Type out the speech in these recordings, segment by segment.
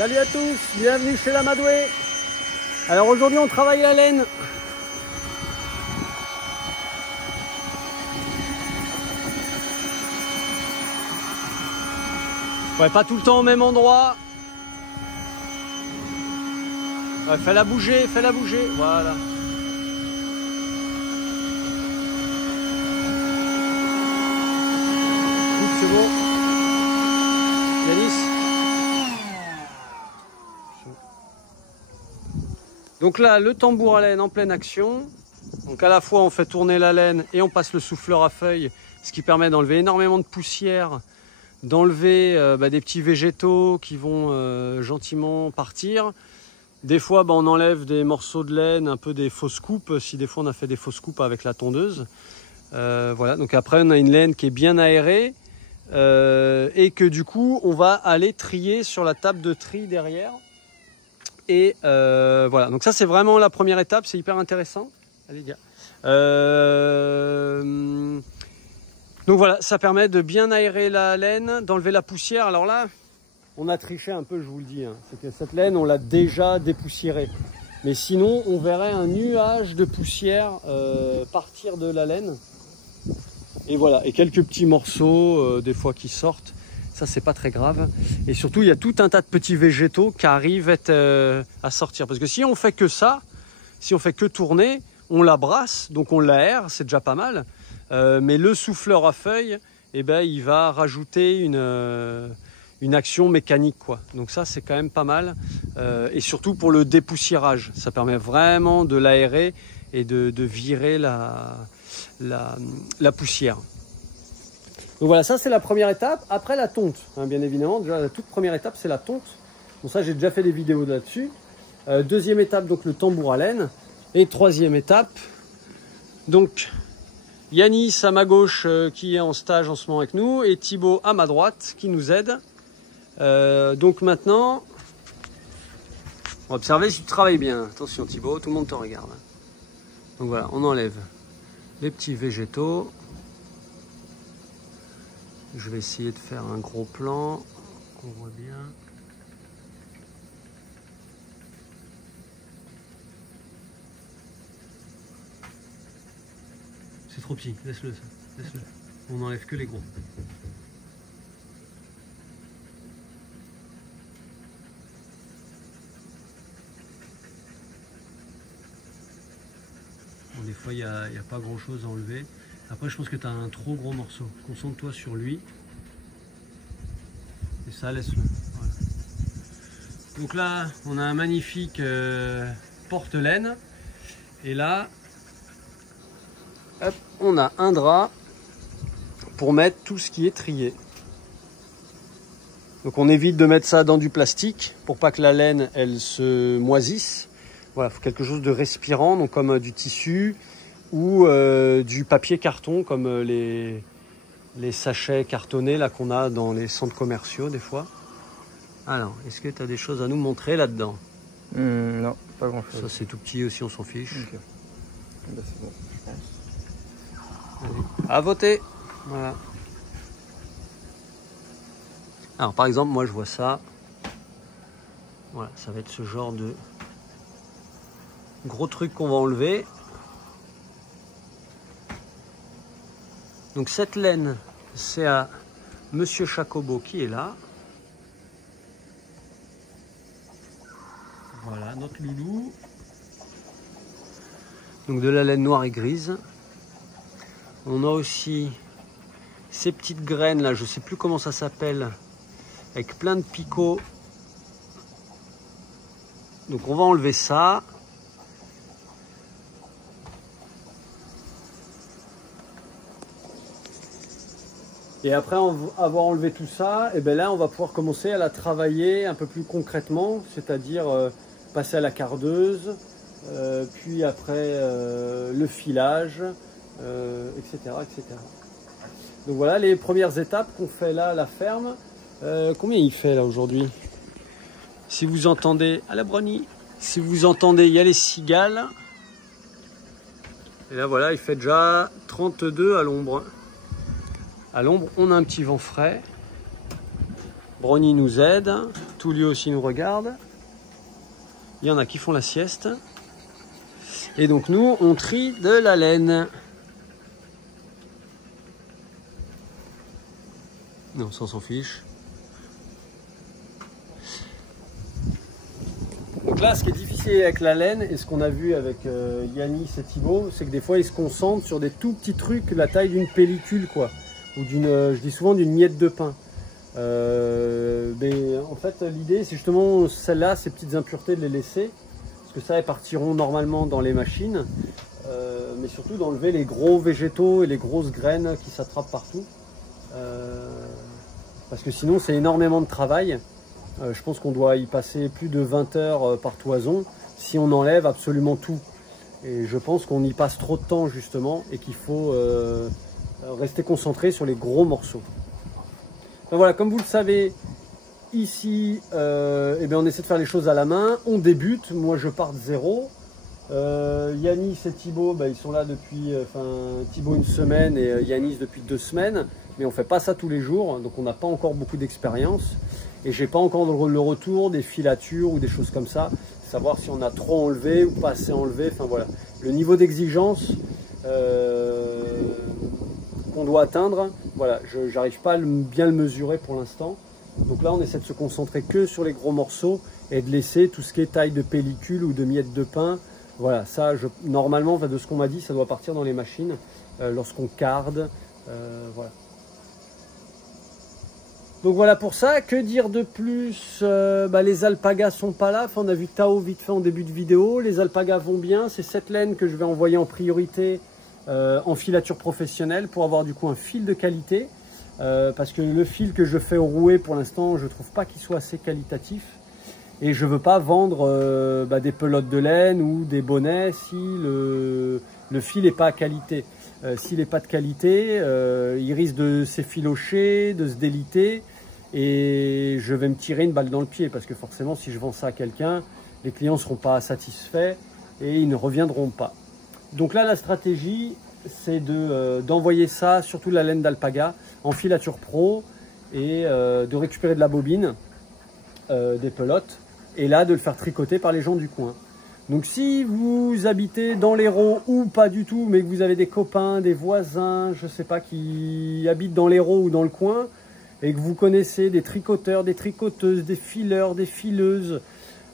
Salut à tous, bienvenue chez l'Amadoué. Alors aujourd'hui on travaille la laine. Ouais, pas tout le temps au même endroit. Ouais, fais-la bouger, voilà. C'est bon. Yanis. Donc là, le tambour à laine en pleine action. Donc à la fois, on fait tourner la laine et on passe le souffleur à feuilles, ce qui permet d'enlever énormément de poussière, d'enlever des petits végétaux qui vont gentiment partir. Des fois, on enlève des morceaux de laine, un peu des fausses coupes, si des fois on a fait des fausses coupes avec la tondeuse. Voilà. Donc après, on a une laine qui est bien aérée. Et que du coup on va aller trier sur la table de tri derrière et voilà, donc ça c'est vraiment la première étape, c'est hyper intéressant. Allez dire. Donc voilà, ça permet de bien aérer la laine, d'enlever la poussière. Alors là on a triché un peu, je vous le dis, hein. C'est que cette laine on l'a déjà dépoussiérée, mais sinon on verrait un nuage de poussière partir de la laine. Et voilà, et quelques petits morceaux des fois qui sortent, ça c'est pas très grave. Et surtout il y a tout un tas de petits végétaux qui arrivent à sortir. Parce que si on fait que ça, si on fait que tourner, on la brasse, donc on l'aère, c'est déjà pas mal. Mais le souffleur à feuilles, il va rajouter une action mécanique, quoi. Donc ça c'est quand même pas mal. Et surtout pour le dépoussiérage, ça permet vraiment de l'aérer et de virer la poussière. Donc voilà, ça c'est la première étape. Après la tonte, hein, bien évidemment, déjà la toute première étape c'est la tonte. Bon, ça j'ai déjà fait des vidéos là-dessus. Deuxième étape, donc le tambour à laine. Et troisième étape, donc Yanis à ma gauche qui est en stage en ce moment avec nous et Thibaut à ma droite qui nous aide. Donc maintenant, on va observer si tu travailles bien. Attention Thibaut, tout le monde te regarde. Donc voilà, on enlève les petits végétaux. Je vais essayer de faire un gros plan qu'on voit bien. C'est trop petit, laisse-le ça, laisse-le. On n'enlève que les gros. Bon, des fois il n'y a pas grand chose à enlever. Après je pense que tu as un trop gros morceau. Concentre-toi sur lui. Et ça, laisse-le. Voilà. Donc là, on a un magnifique porte-laine. Et là, hop, on a un drap pour mettre tout ce qui est trié. Donc on évite de mettre ça dans du plastique pour pas que la laine, elle se moisisse. Voilà, il faut quelque chose de respirant, donc comme du tissu ou du papier carton, comme les sachets cartonnés là qu'on a dans les centres commerciaux des fois. Alors, est-ce que tu as des choses à nous montrer là-dedans? Non, pas grand-chose. Ça c'est tout petit aussi, on s'en fiche. Okay. Ben, c'est bon, je pense. Allez, à voter. Voilà. Alors par exemple, moi je vois ça. Voilà, ça va être ce genre de gros truc qu'on va enlever. Donc cette laine, c'est à Monsieur Chacobo qui est là. Voilà, notre loulou. Donc de la laine noire et grise. On a aussi ces petites graines là, je ne sais plus comment ça s'appelle, avec plein de picots. Donc on va enlever ça. Et après avoir enlevé tout ça, et là on va pouvoir commencer à la travailler un peu plus concrètement, c'est-à-dire passer à la cardeuse, puis après le filage, etc., etc. Donc voilà les premières étapes qu'on fait là à la ferme. Combien il fait là aujourd'hui? Si vous entendez, à la brownie, si vous entendez, il y a les cigales. Et là voilà, il fait déjà 32 à l'ombre. À l'ombre, on a un petit vent frais. Brownie nous aide. Toulio aussi nous regarde. Il y en a qui font la sieste. Et donc nous, on trie de la laine. Non, ça on s'en fiche. Donc là, ce qui est difficile avec la laine, et ce qu'on a vu avec Yanis et Thibaut, c'est que des fois, ils se concentrent sur des tout petits trucs, la taille d'une pellicule, quoi. Ou d'une, je dis souvent, d'une miette de pain. Mais en fait, l'idée, c'est justement celle-là, ces petites impuretés, de les laisser. Parce que ça, elles partiront normalement dans les machines. Mais surtout d'enlever les gros végétaux et les grosses graines qui s'attrapent partout. Parce que sinon, c'est énormément de travail. Je pense qu'on doit y passer plus de 20 heures par toison si on enlève absolument tout. Et je pense qu'on y passe trop de temps justement et qu'il faut rester concentré sur les gros morceaux. Donc voilà, comme vous le savez, ici, eh bien, on essaie de faire les choses à la main. On débute, moi je pars de zéro. Yanis et Thibaut, ils sont là depuis, Thibaut une semaine et Yanis depuis 2 semaines. Mais on ne fait pas ça tous les jours, donc on n'a pas encore beaucoup d'expérience. Et j'ai pas encore le retour des filatures ou des choses comme ça, savoir si on a trop enlevé ou pas assez enlevé. Enfin voilà, le niveau d'exigence qu'on doit atteindre, voilà, je n'arrive pas à bien le mesurer pour l'instant. Donc là, on essaie de se concentrer que sur les gros morceaux et de laisser tout ce qui est taille de pellicule ou de miettes de pain. Voilà, ça, normalement, de ce qu'on m'a dit, ça doit partir dans les machines lorsqu'on carde. Voilà. Donc voilà pour ça. Que dire de plus? Les alpagas sont pas là. Enfin, on a vu Tao vite fait en début de vidéo. Les alpagas vont bien. C'est cette laine que je vais envoyer en priorité en filature professionnelle pour avoir du coup un fil de qualité. Parce que le fil que je fais au rouet pour l'instant, je trouve pas qu'il soit assez qualitatif. Et je veux pas vendre des pelotes de laine ou des bonnets si le fil n'est pas à qualité. S'il n'est pas de qualité, il risque de s'effilocher, de se déliter et je vais me tirer une balle dans le pied parce que forcément si je vends ça à quelqu'un, les clients ne seront pas satisfaits et ils ne reviendront pas. Donc là la stratégie c'est d'envoyer ça, surtout la laine d'alpaga, en filature pro et de récupérer de la bobine, des pelotes et là de le faire tricoter par les gens du coin. Donc si vous habitez dans l'Hérault ou pas du tout, mais que vous avez des copains, des voisins, je ne sais pas, qui habitent dans l'Hérault ou dans le coin, et que vous connaissez des tricoteurs, des tricoteuses, des fileurs, des fileuses,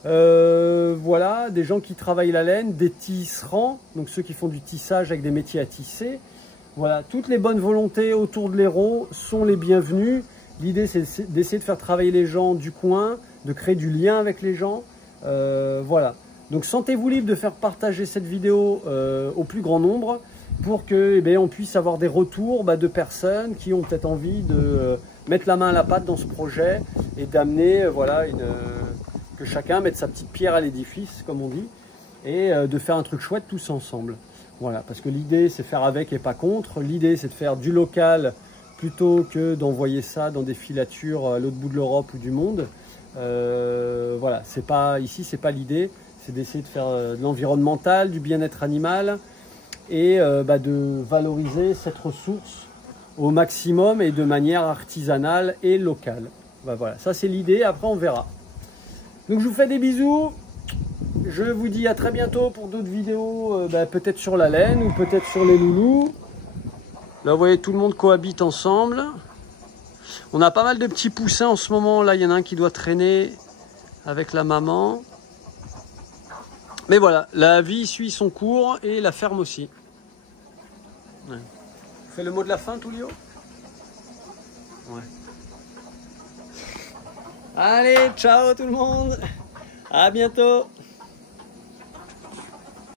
voilà, des gens qui travaillent la laine, des tisserands, donc ceux qui font du tissage avec des métiers à tisser. Voilà, toutes les bonnes volontés autour de l'Hérault sont les bienvenues. L'idée c'est d'essayer de faire travailler les gens du coin, de créer du lien avec les gens, voilà. Donc sentez-vous libre de faire partager cette vidéo au plus grand nombre pour que on puisse avoir des retours de personnes qui ont peut-être envie de mettre la main à la pâte dans ce projet et d'amener voilà, que chacun mette sa petite pierre à l'édifice comme on dit et de faire un truc chouette tous ensemble. Voilà, parce que l'idée c'est faire avec et pas contre. L'idée c'est de faire du local plutôt que d'envoyer ça dans des filatures à l'autre bout de l'Europe ou du monde. Voilà, ici c'est pas l'idée. C'est d'essayer de faire de l'environnemental, du bien-être animal et de valoriser cette ressource au maximum et de manière artisanale et locale. Voilà, ça c'est l'idée, après on verra. Donc je vous fais des bisous, je vous dis à très bientôt pour d'autres vidéos, peut-être sur la laine ou peut-être sur les loulous. Là vous voyez tout le monde cohabite ensemble. On a pas mal de petits poussins en ce moment, là il y en a un qui doit traîner avec la maman. Mais voilà, la vie suit son cours et la ferme aussi. Ouais. Fais le mot de la fin, Toulio? Ouais. Allez, ciao tout le monde. À bientôt.